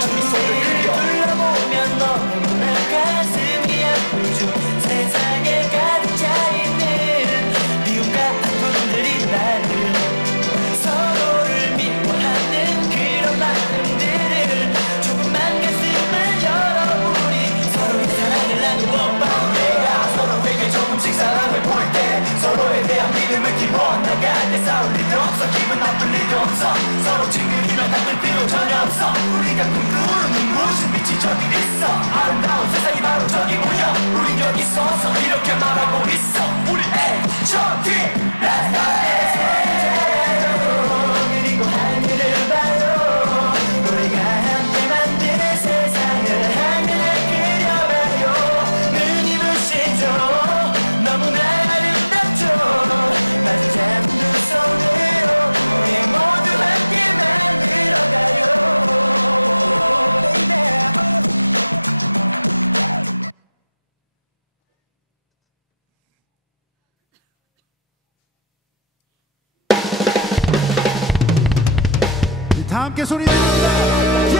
to be so 이름을 기원해가 내 싸울 일도 없어. 기분 나쁠 일이 없어. 서로 친근이나 닦을 필요 전혀 없어. 우리가 꿈꾸는 무슨 빛이 저기 있어. 아름다운 세상이 바로 저기 보여. 우린 여기서 함께 소리 내봅니다.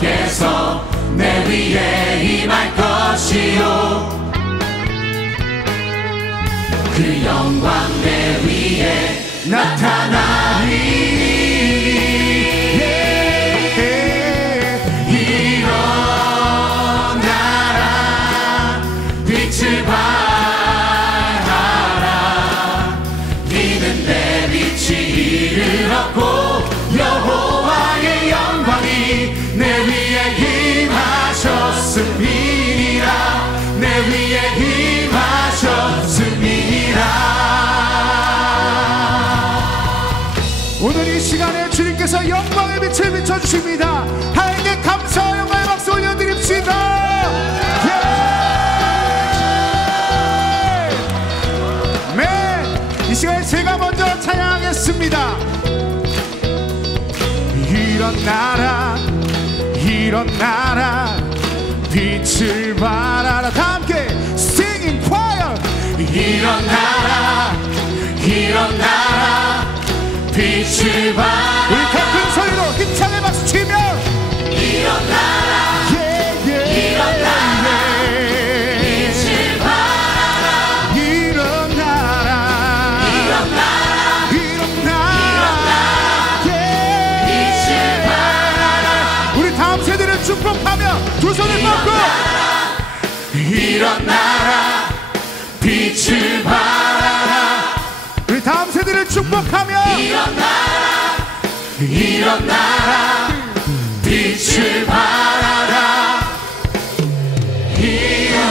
주께서 내 위에 임할 것이요. 그 영광 내 위에 나타나 주십니다. 하에게 감사와 영광의 박수 올려드립시다. 예! 네, 이 시간에 제가 먼저 찬양하겠습니다. 일어나라, 일어나라. 일어나라. 빛을 발하라. 우리 다음 세대를 축복하며 일어나라. 일어나라. 빛을 발하라. 일어나라.